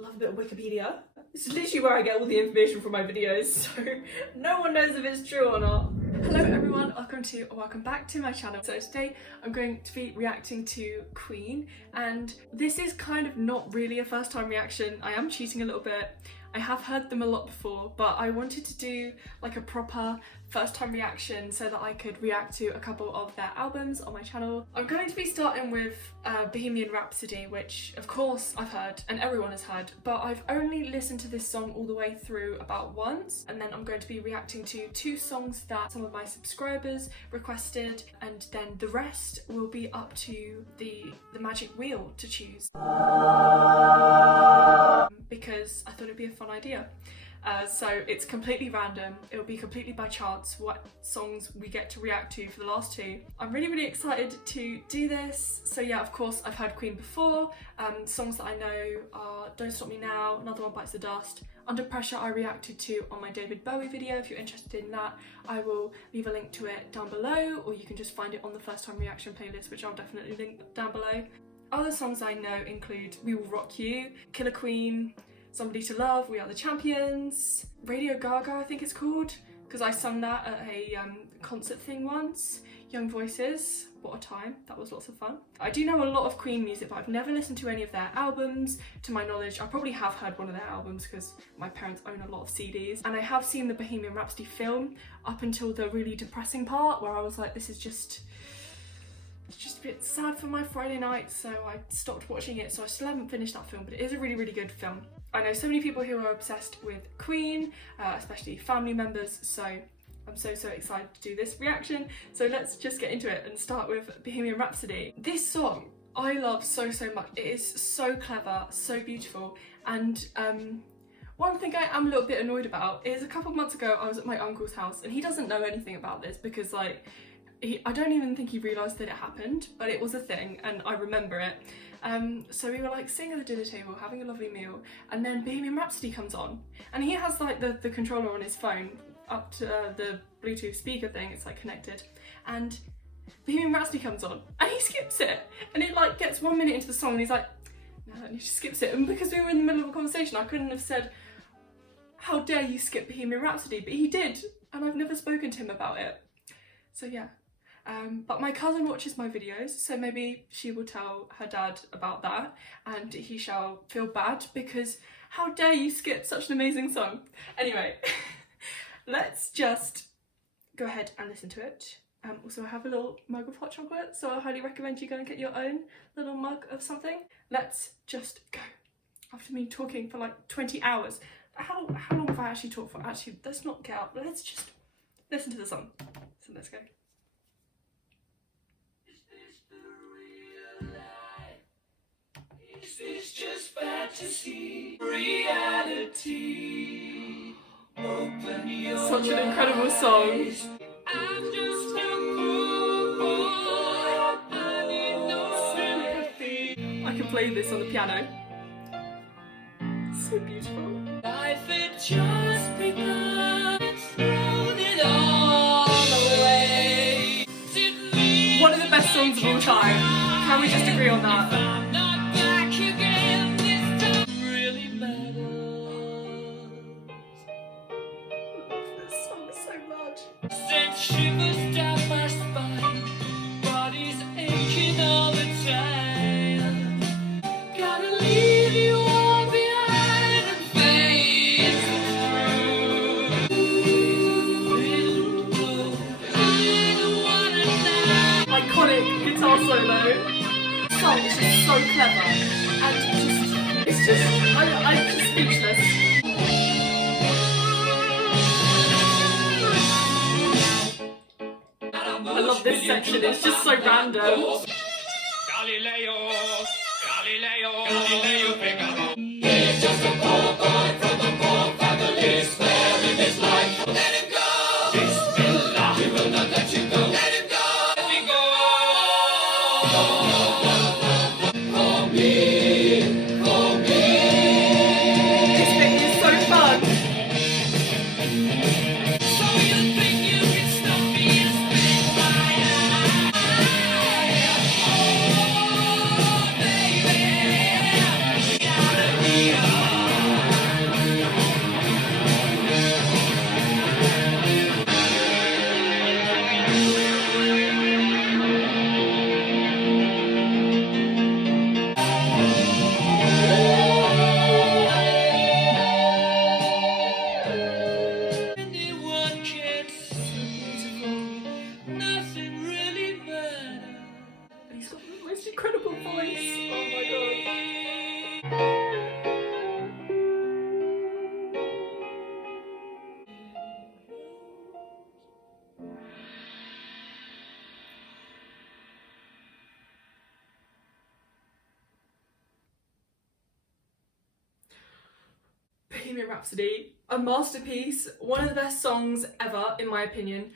love a bit of Wikipedia. It's literally where I get all the information from my videos, so no one knows if it's true or not. Hello everyone, welcome back to my channel. So today I'm going to be reacting to Queen, and this is kind of not really a first time reaction. I am cheating a little bit. I have heard them a lot before, but I wanted to do like a proper first time reaction so that I could react to a couple of their albums on my channel. I'm going to be starting with Bohemian Rhapsody, which of course I've heard and everyone has heard, but I've only listened to this song all the way through about once, and then I'm going to be reacting to 2 songs that some of my subscribers requested, and then the rest will be up to the magic wheel to choose. Because I thought it'd be a fun idea. So it's completely random. It'll be completely by chance what songs we get to react to for the last 2. I'm really excited to do this. So yeah, of course I've heard Queen before. Songs that I know are Don't Stop Me Now, Another One Bites the Dust, Under Pressure I reacted to on my David Bowie video. If you're interested in that, I will leave a link to it down below, or you can just find it on the first time reaction playlist, which I'll definitely link down below. Other songs I know include We Will Rock You, Killer Queen, Somebody to Love, We Are the Champions, Radio Gaga I think it's called, because I sung that at a concert thing once, Young Voices, what a time, that was lots of fun. I do know a lot of Queen music, but I've never listened to any of their albums. To my knowledge, I probably have heard one of their albums because my parents own a lot of CDs, and I have seen the Bohemian Rhapsody film up until the really depressing part where I was like, this is just a bit sad for my Friday night, so I stopped watching it. So I still haven't finished that film, but it is a really good film. I know so many people who are obsessed with Queen, especially family members, so I'm so excited to do this reaction. So let's just get into it and start with Bohemian Rhapsody. This song I love so much. It is so clever, so beautiful, and one thing I am a little bit annoyed about is a couple of months ago I was at my uncle's house, and he doesn't know anything about this because like I don't even think he realised that it happened, but it was a thing and I remember it. So we were like sitting at the dinner table having a lovely meal, and then Bohemian Rhapsody comes on, and he has like the controller on his phone up to the Bluetooth speaker thing, it's like connected, and Bohemian Rhapsody comes on and he skips it, and it like gets 1 minute into the song and he's like, no, and he just skips it. And because we were in the middle of a conversation, I couldn't have said, how dare you skip Bohemian Rhapsody, but he did, and I've never spoken to him about it. So yeah. But my cousin watches my videos, so maybe she will tell her dad about that and he shall feel bad because how dare you skip such an amazing song. Anyway, let's just go ahead and listen to it. Also I have a little mug of hot chocolate, so I highly recommend you go and get your own little mug of something. Let's just go. After me talking for like 20 hours. How long have I actually talked for? Actually, let's not get up, let's just listen to the song. So let's go. It's just fantasy, reality. Open your Such an incredible song. I'm just a poor boy. I need no sympathy. I can play this on the piano. So beautiful. Life had just begun. It's thrown it all away. One of the best songs of all time. Can we just agree on that? Send shivers down my spine, body's aching all the time. Gotta leave you all behind and face the truth. I don't wanna die. Iconic guitar solo. The song is just so clever, and I'm just speechless. I love this section, it's just so random. Galileo, Figaro. He's just a poor boy from a poor family, sparing his life. Let him go! Bismillah, he will not let you go. Let him go! Let me go! For me, for me. This bit is so fun. So you think you can stop me and spit my eye? Oh, baby. Bohemian Rhapsody, a masterpiece, one of the best songs ever in my opinion.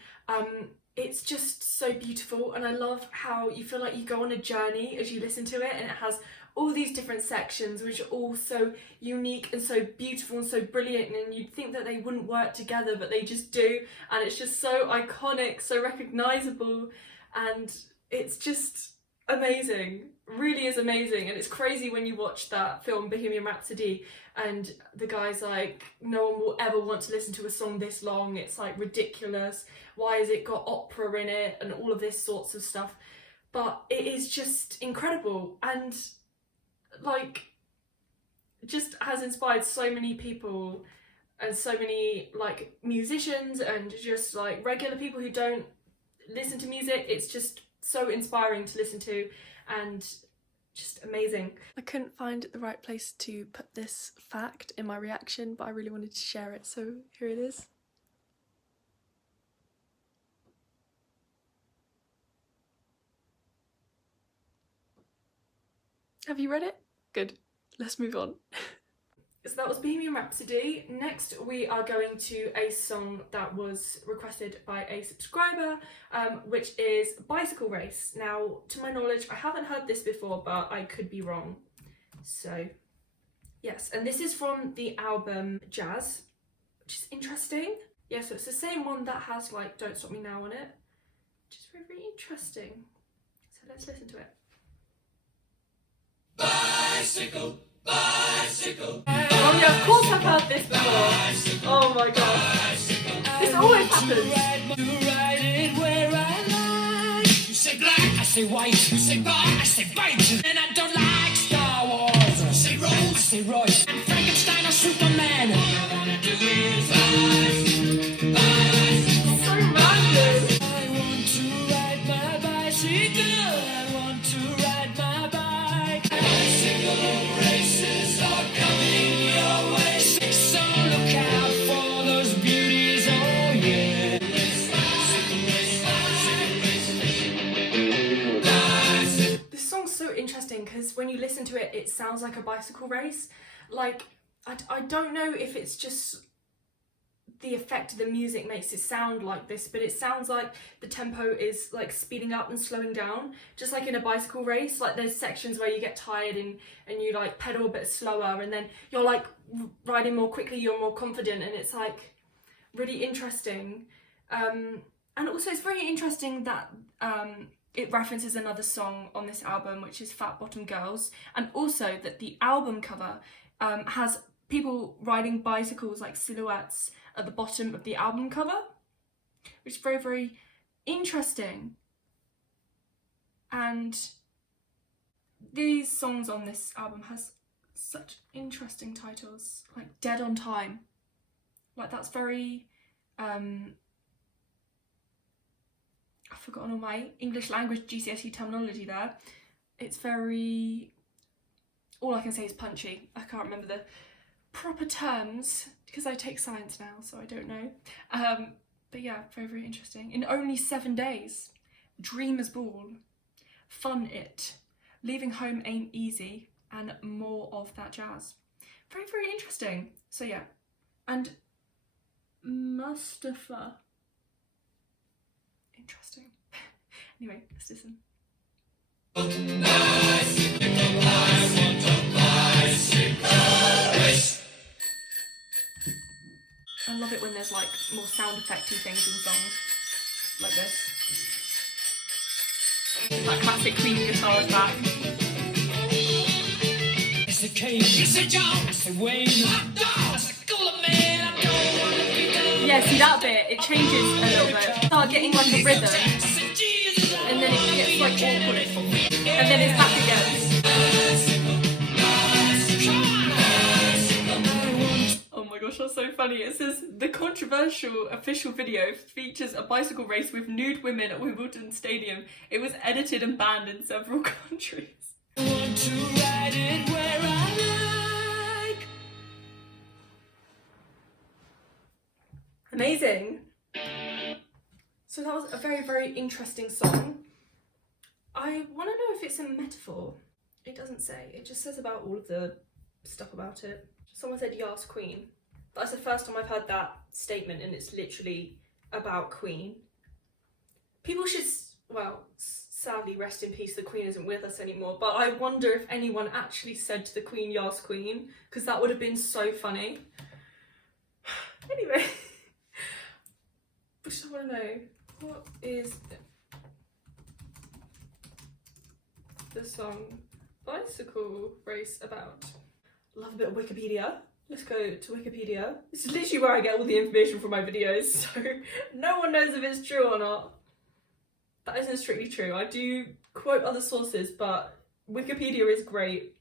It's just so beautiful, and I love how you feel like you go on a journey as you listen to it, and it has all these different sections which are all so unique and so beautiful and so brilliant, and you'd think that they wouldn't work together, but they just do, and it's just so iconic, so recognisable, and it's just amazing. Really is amazing. And it's crazy when you watch that film Bohemian Rhapsody and the guy's like, no one will ever want to listen to a song this long, it's like ridiculous, why has it got opera in it and all of this sorts of stuff, but it is just incredible, and like just has inspired so many people and so many like musicians and just like regular people who don't listen to music. It's just so inspiring to listen to and just amazing. I couldn't find the right place to put this fact in my reaction, but I really wanted to share it, so here it is. Have you read it? Good. Let's move on. So that was Bohemian Rhapsody. Next we are going to a song that was requested by a subscriber, which is Bicycle Race. Now, to my knowledge, I haven't heard this before, but I could be wrong. So, yes, and this is from the album Jazz, which is interesting. Yeah, so it's the same one that has like Don't Stop Me Now on it, which is very, very interesting. So let's listen to it. Bicycle, bicycle. Oh yeah, of course I've heard this before. Bicycle, Oh my god. bicycle. This always happens. To ride it where I like. You say black, I say white. You say bar, I say bite. And I don't like Star Wars. You say Rolls, I say Royce. And Frankenstein or Superman. All I wanna do is bicycle, bicycle. So random. I want to ride my bicycle. I want to ride my bike. Bicycle races are coming your way. So look out for those beauties, oh yeah. Bicycle race, bicycle race, bicycle. This song's so interesting because when you listen to it, it sounds like a bicycle race. Like, I don't know if it's just the effect the music makes it sound like this, but it sounds like the tempo is like speeding up and slowing down, just like in a bicycle race. Like there's sections where you get tired and you like pedal a bit slower, and then you're like riding more quickly, you're more confident, and it's like really interesting. And also it's very interesting that it references another song on this album, which is Fat Bottom Girls, and also that the album cover has people riding bicycles like silhouettes at the bottom of the album cover, which is very, very interesting. And these songs on this album has such interesting titles, like Dead on Time. Like that's very, I've forgotten all my English language GCSE terminology there. It's very, all I can say is punchy. I can't remember the proper terms because I take science now, so I don't know. But yeah, very, very interesting. In Only 7 Days, Dreamer's Ball, Fun It, Leaving Home Ain't Easy, and more of that jazz. Very, very interesting. So yeah, and Mustafa. Interesting. Anyway, let's listen. I love it when there's like more sound effecty things in songs like this. That classic clean guitar is back. It's a Kane, it's a John, it's a Wayne, hot dog, it's a cooler man, I don't wanna be done. Yeah, see that bit, it changes a little bit. Start getting like a rhythm, and then it gets like awkward, and then it's back again. Oh my gosh, that's so funny. It says the controversial official video features a bicycle race with nude women at Wimbledon Stadium. It was edited and banned in several countries. I want to ride it where I like. Amazing. So that was a very, very interesting song. I want to know if it's a metaphor. It doesn't say. It just says about all of the stuff about it. Someone said Yas Queen. That's the first time I've heard that statement, and it's literally about Queen. People should, well, sadly, rest in peace, the Queen isn't with us anymore, but I wonder if anyone actually said to the Queen, "Yas Queen," because that would have been so funny. Anyway, I just want to know, what is the song Bicycle Race about? Love a bit of Wikipedia. Let's go to Wikipedia. This is literally where I get all the information from my videos, so no one knows if it's true or not. That isn't strictly true. I do quote other sources, but Wikipedia is great.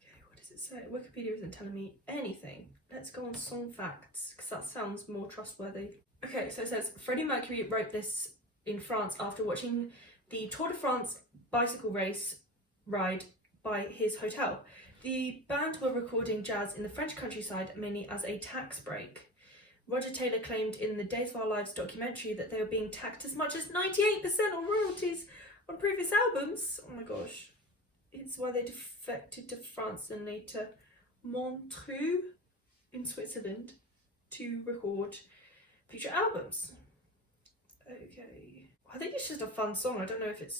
Okay, what does it say? Wikipedia isn't telling me anything. Let's go on song facts, because that sounds more trustworthy. Okay, so it says, Freddie Mercury wrote this in France after watching the Tour de France bicycle race ride by his hotel. The band were recording jazz in the French countryside mainly as a tax break. Roger Taylor claimed in the Days of Our Lives documentary that they were being taxed as much as 98% on royalties on previous albums. Oh my gosh. It's why they defected to France and later Montreux in Switzerland to record future albums. Okay. I think it's just a fun song. I don't know if it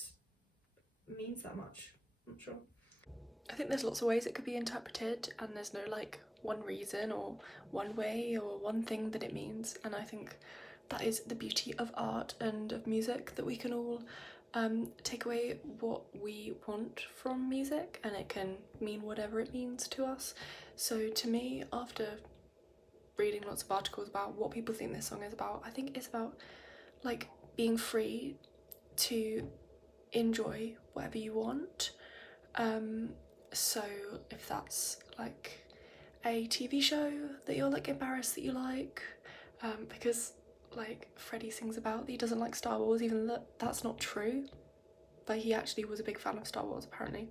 means that much. I'm not sure. I think there's lots of ways it could be interpreted, and there's no like one reason or one way or one thing that it means, and I think that is the beauty of art and of music, that we can all take away what we want from music, and it can mean whatever it means to us. So to me, after reading lots of articles about what people think this song is about, I think it's about like being free to enjoy whatever you want. So if that's like a TV show that you're like embarrassed that you like, because like Freddie sings about that he doesn't like Star Wars, even though that's not true, but he actually was a big fan of Star Wars apparently.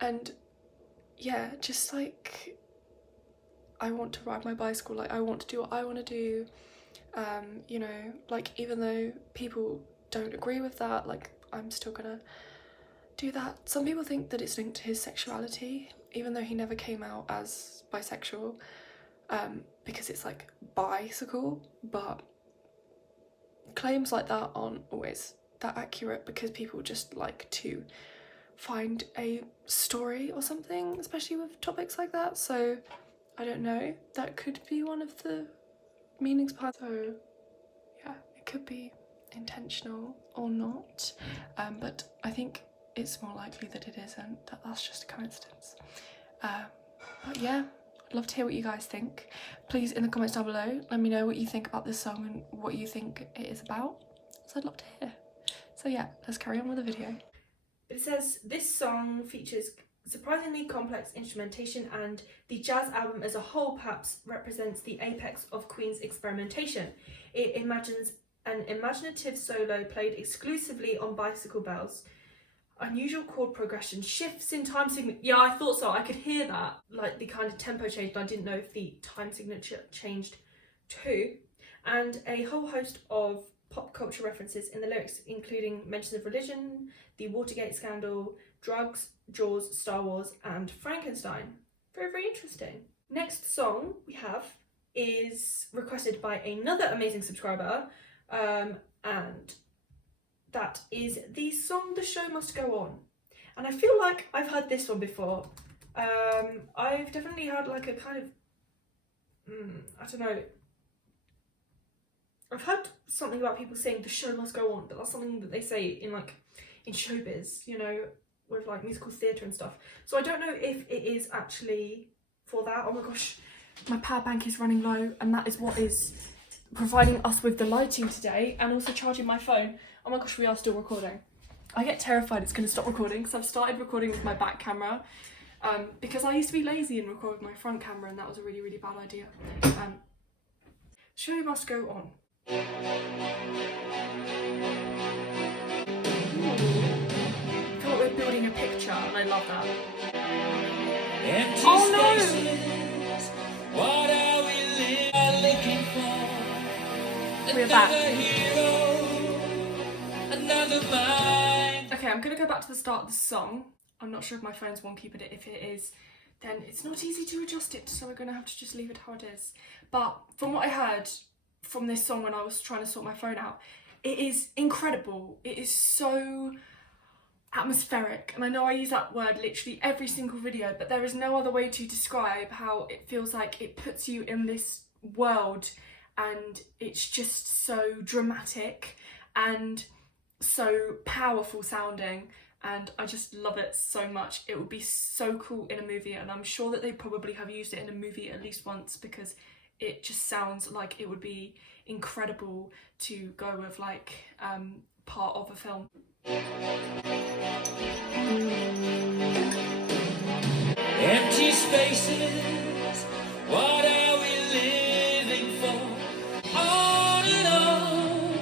And yeah, just like I want to ride my bicycle, like I want to do what I want to do, you know, like even though people don't agree with that, like I'm still gonna do that. Some people think that it's linked to his sexuality, even though he never came out as bisexual, because it's like bicycle, but claims like that aren't always that accurate, because people just like to find a story or something, especially with topics like that. So I don't know, that could be one of the meanings behind. So yeah, it could be intentional or not, but I think it's more likely that it isn't, that that's just a coincidence. But yeah, I'd love to hear what you guys think. Please, in the comments down below, let me know what you think about this song and what you think it is about, so I'd love to hear. So yeah, let's carry on with the video. It says, this song features surprisingly complex instrumentation, and the jazz album as a whole perhaps represents the apex of Queen's experimentation. It imagines an imaginative solo played exclusively on bicycle bells. Unusual chord progression, shifts in time signature. Yeah, I thought so. I could hear that, like the kind of tempo changed. I didn't know if the time signature changed too. And a whole host of pop culture references in the lyrics, including mentions of religion, the Watergate scandal, drugs, Jaws, Star Wars, and Frankenstein. Very, very interesting. Next song we have is requested by another amazing subscriber, and that is the song The Show Must Go On. And I feel like I've heard this one before. I've definitely heard like a kind of, I don't know, I've heard something about people saying the show must go on, but that's something that they say in like in showbiz, you know, with like musical theatre and stuff. So I don't know if it is actually for that. Oh my gosh, my power bank is running low, and that is what is providing us with the lighting today, and also charging my phone. Oh my gosh, we are still recording. I get terrified it's going to stop recording, because I've started recording with my back camera, because I used to be lazy and record with my front camera, and that was a really, really bad idea. Show must go on. Ooh. I feel like we're building a picture, and I love that. Empty Oh no! spaces, what are we looking for? We're back. Another hero, another mind. Okay, I'm gonna go back to the start of the song. I'm not sure if my phone's wonky, but if it is, then it's not easy to adjust it, so we're going to have to just leave it how it is. But from what I heard from this song when I was trying to sort my phone out, it is incredible. It is so atmospheric, and I know I use that word literally every single video, but there is no other way to describe how it feels like it puts you in this world, and it's just so dramatic and so powerful sounding, and I just love it so much. It would be so cool in a movie, and I'm sure that they probably have used it in a movie at least once, because it just sounds like it would be incredible to go with like part of a film. Empty spaces, what are we living for? On and on,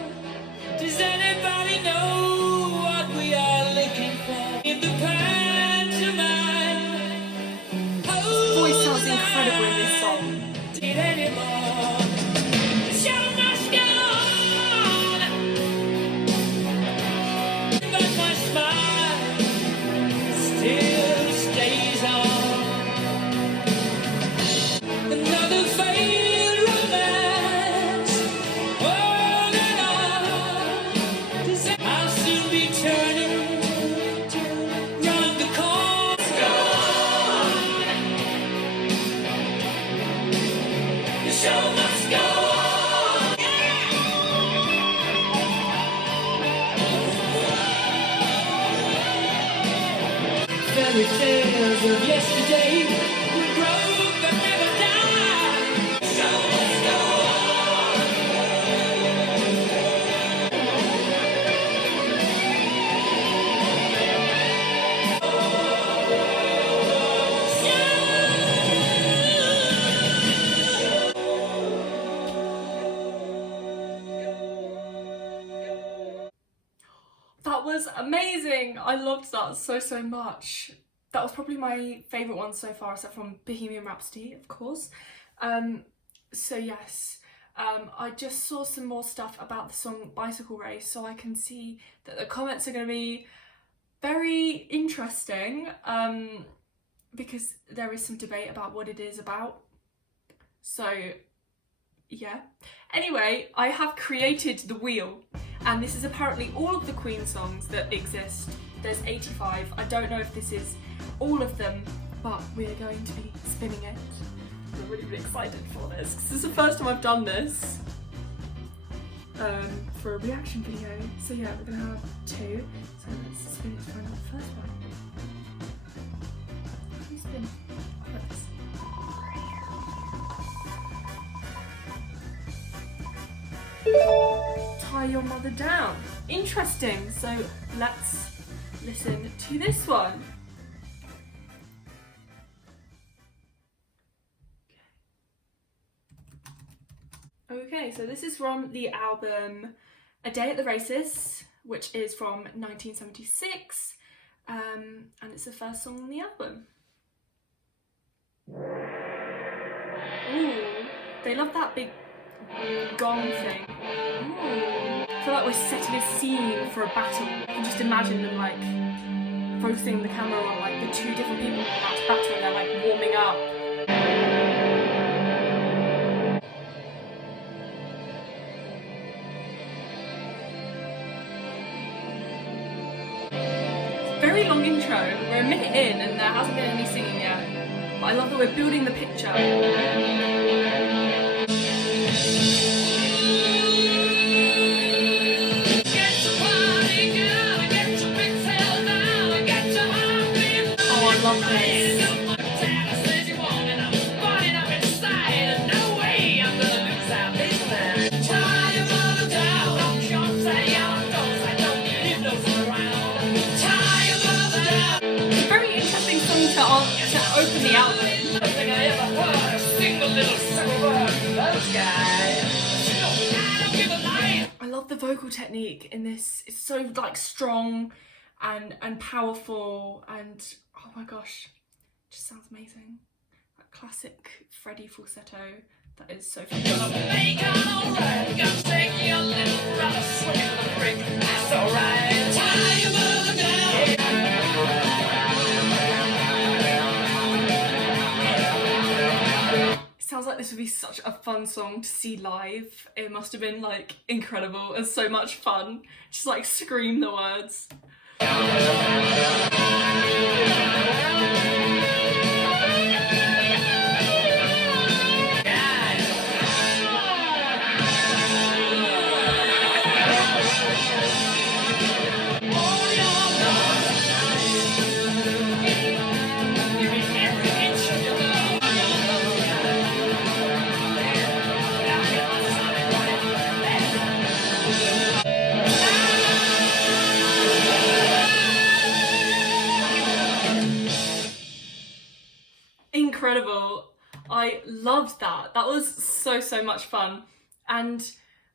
does anybody know what we are looking for? In the pantomime, His voice sounds incredible in this song. did anymore? The show must go on, but my smile still stays on. Another failed romance, on and on. I'll soon be turning round the corner. Go on. The show must go on. Fairy tales of yesterday will grow but never die. The show must go That was amazing. I loved that so much. That was probably my favourite one so far, aside from Bohemian Rhapsody, of course. So yes, I just saw some more stuff about the song Bicycle Race, so I can see that the comments are going to be very interesting, because there is some debate about what it is about. So yeah. Anyway, I have created the wheel, and this is apparently all of the Queen songs that exist. There's 85. I don't know if this is all of them, but we're going to be spinning it. I'm really excited for this, because this is the first time I've done this for a reaction video. So yeah, we're gonna have two. So let's spin it to find out the first one. How do you spin? Tie Your Mother Down. Interesting. So let's listen to this one. Okay, so this is from the album A Day at the Races, which is from 1976, and it's the first song on the album. Ooh, they love that big gong thing. Ooh. I feel like we're setting a scene for a battle. You can just imagine them like focusing the camera on like the two different people about to battle, and they're like warming up. Very long intro. We're a minute in and there hasn't been any singing yet. But I love that we're building the picture. Oh, I love this. Very interesting song to open the album. I love the vocal technique in this. It's so like strong and powerful, and oh my gosh, it just sounds amazing. That classic Freddie falsetto. That is so fun. sounds like this would be such a fun song to see live. It must have been like incredible and so much fun. Just like scream the words. Incredible. I loved that. That was so much fun, and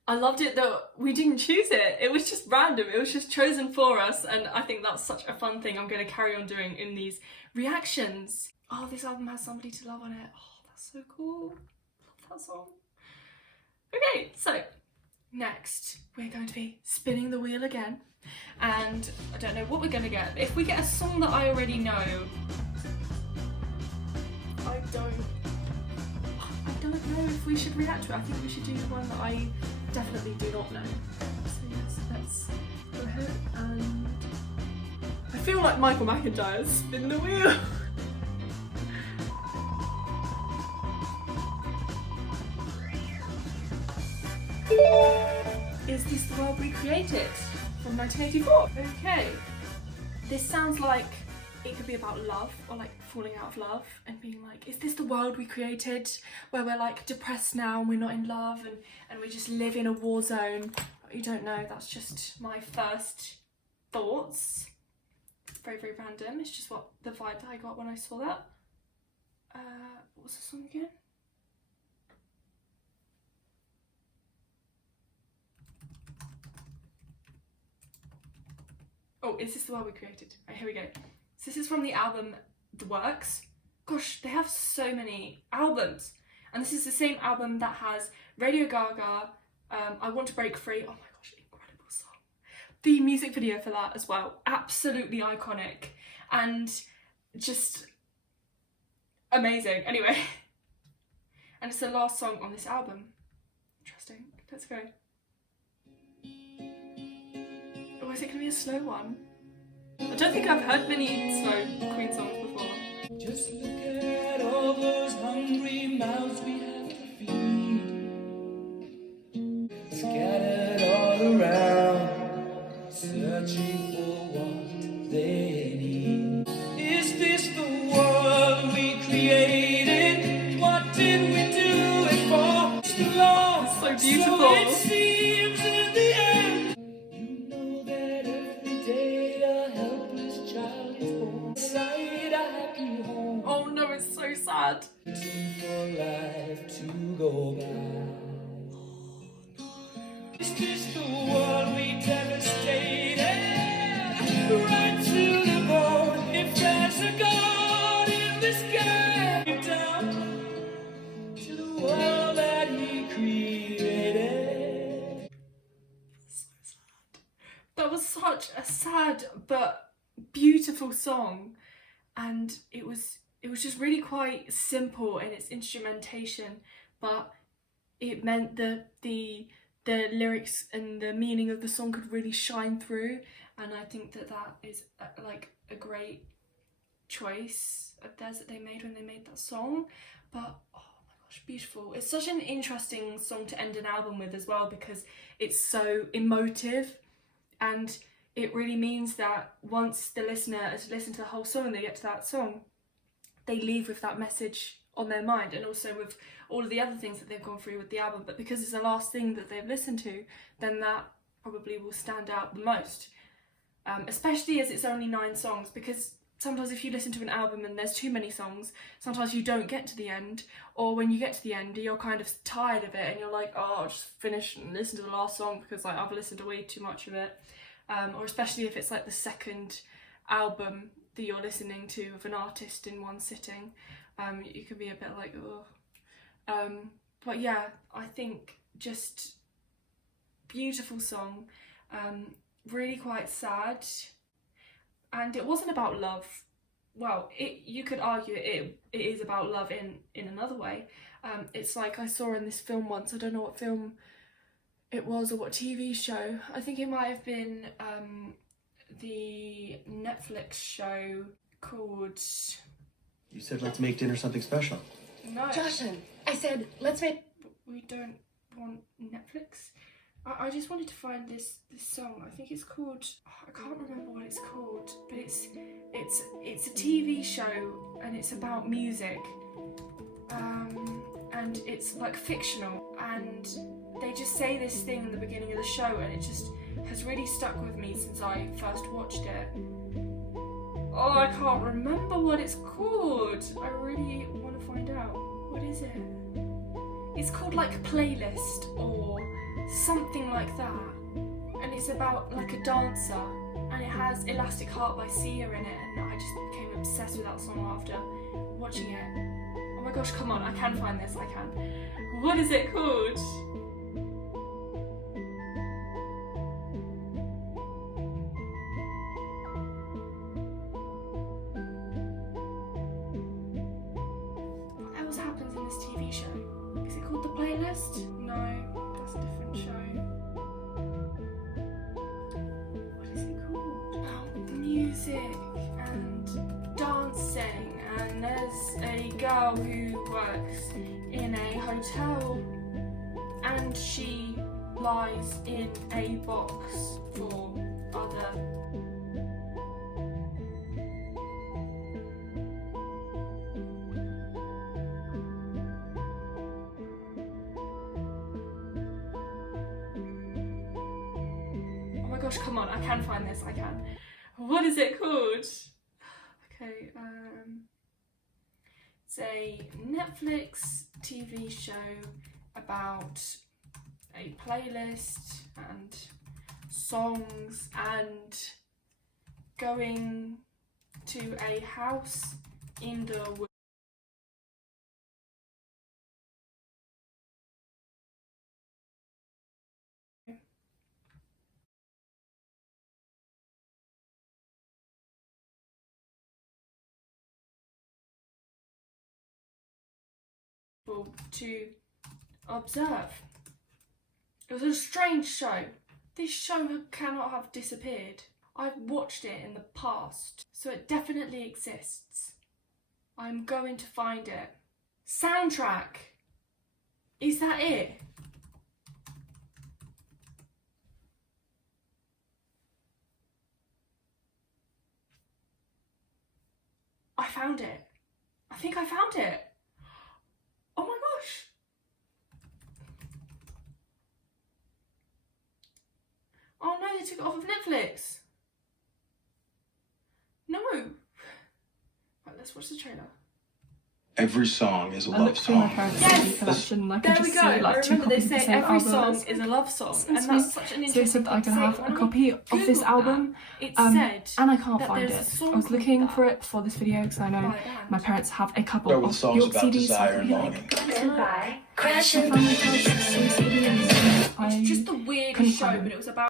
I loved it that we didn't choose it. It was just random. It was just chosen for us, and I think that's such a fun thing I'm going to carry on doing in these reactions. Oh, this album has Somebody to Love on it. Oh, that's so cool. Love that song. Okay, so next we're going to be spinning the wheel again, and I don't know what we're going to get. If we get a song that I already know, I don't know if we should react to it. I think we should do the one that I definitely do not know. So yes, let's go ahead and... I feel like Michael McIntyre, spin the wheel! Is This the World We Created? From 1984. Okay. This sounds like it could be about love, or like falling out of love and being like, is this the world we created where we're like depressed now and we're not in love and we just live in a war zone? You don't know, that's just my first thoughts. Very random. It's just what the vibe that I got when I saw that. What was the song again? Oh, Is This the World We Created? Right, here we go. So this is from the album The Works. Gosh, they have so many albums. And this is the same album that has Radio Gaga, I Want to Break Free. Oh my gosh, incredible song. The music video for that as well, absolutely iconic and just amazing. Anyway, and it's the last song on this album. Interesting. Let's go. Oh, is it going to be a slow one? I don't think I've heard many slow Queen songs before. Just look at all those hungry mouths we have to feed, scattered all around, searching for what they need. Is this the world we created? What did we do it for? It's the law, It's so beautiful. so it seems in the end. You know that every day a helpless child is born inside a happy home. Oh no, it's so sad. Waiting for life to go by. Is this the world we devastated? Right to the bone. If there's a God in the sky, down to the world that He created. So sad. That was such a sad but beautiful song, and it was just really quite simple in its instrumentation, but it meant that the lyrics and the meaning of the song could really shine through, and I think that is like a great choice of theirs that they made when they made that song. But oh my gosh, beautiful. It's such an interesting song to end an album with as well, because it's so emotive, and it really means that once the listener has listened to the whole song and they get to that song, they leave with that message on their mind, and also with all of the other things that they've gone through with the album. But because it's the last thing that they've listened to, then that probably will stand out the most, especially as it's only 9 songs, because sometimes if you listen to an album and there's too many songs, sometimes you don't get to the end, or when you get to the end you're kind of tired of it and you're like, oh, I'll just finish and listen to the last song because like I've listened to way too much of it. Or especially if it's like the second album that you're listening to of an artist in one sitting, you can be a bit like, oh. But yeah, I think just beautiful song, really quite sad, and it wasn't about love. well, you could argue it is about love in another way. It's like I saw in this film once, I don't know what film it was or what TV show. I think it might have been the Netflix show called... You said let's make dinner something special. No. Joshin, I said let's make... We don't want Netflix. I just wanted to find this song. I think it's called... I can't remember what it's called, but it's a TV show and it's about music. And it's like fictional, and they just say this thing in the beginning of the show, and it just has really stuck with me since I first watched it. Oh, I can't remember what it's called. I really want to find out. What is it? It's called like Playlist or something like that, and it's about like a dancer, and it has Elastic Heart by Sia in it, and I just became obsessed with that song after watching it. Oh my gosh, come on, I can find this, I can. What is it called? What else happens in this TV show? Is it called The Playlist? No, that's a different show. What is it called? About music and dancing. And there's a girl who works in a hotel and she lies in a box for other... Oh my gosh, come on, I can find this, I can. What is it called? Okay, it's a Netflix TV show about a playlist and songs and going to a house in the woods. To observe. It was a strange show. This show cannot have disappeared. I've watched it in the past, so it definitely exists. I'm going to find it. Soundtrack! Is that it? I found it. I think I found it. Oh my gosh! Oh no, they took it off of Netflix. No. Right, let's watch the trailer. Every song is a I love looked through my song. parents' Yes! CD collection and I could There just we go. see I like two remember they copies of the say same every album. song is a love song, So and sweet. that's such an So they interesting said that I thing to could say. have When a I copy of this Googled album, that, it and said I can't that find there's it. a song I was looking called for that it for this video because I know by a band. my parents have a couple Start with of songs York about CDs. desire and so I longing. Goodbye. Crash found my parents' CD and It's I just the weirdest couldn't show, find but them. it was about